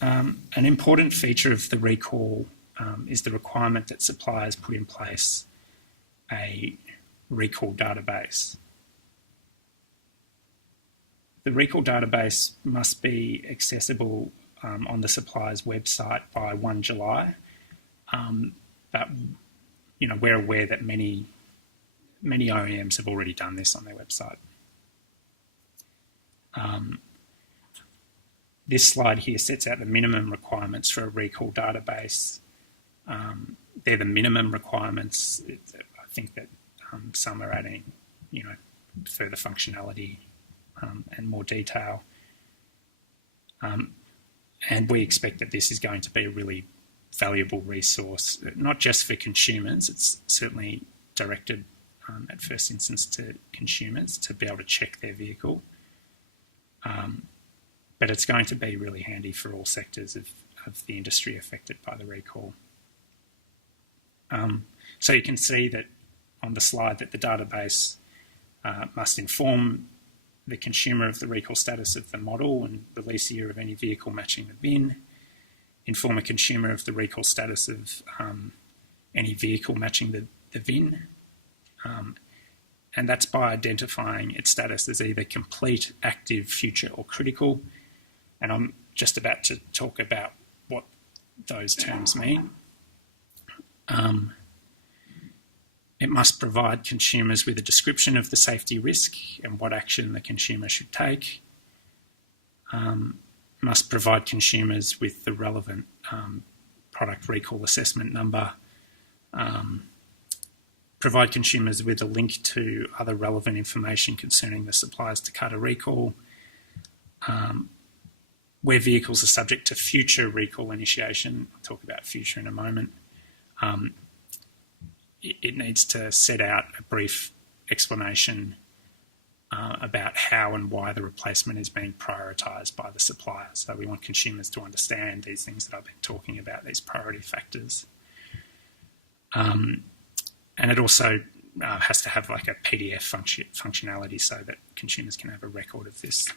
An important feature of the recall is the requirement that suppliers put in place a recall database. The recall database must be accessible on the supplier's website by 1 July, but we're aware that many OEMs have already done this on their website. This slide here sets out the minimum requirements for a recall database. They're the minimum requirements. I think that some are adding, further functionality and more detail. And we expect that this is going to be a really valuable resource, not just for consumers. It's certainly directed at first instance to consumers to be able to check their vehicle. But it's going to be really handy for all sectors of the industry affected by the recall. So you can see that on the slide that the database must inform the consumer of the recall status of the model and release year of any vehicle matching the VIN, inform a consumer of the recall status of any vehicle matching the VIN, and that's by identifying its status as either complete, active, future, or critical. And I'm just about to talk about what those terms mean. It must provide consumers with a description of the safety risk and what action the consumer should take. Must provide consumers with the relevant product recall assessment number. Provide consumers with a link to other relevant information concerning the supplier's Takata recall. Where vehicles are subject to future recall initiation, I'll talk about future in a moment, it needs to set out a brief explanation about how and why the replacement is being prioritised by the supplier. So we want consumers to understand these things that I've been talking about, these priority factors. And it also has to have like a PDF functionality so that consumers can have a record of this.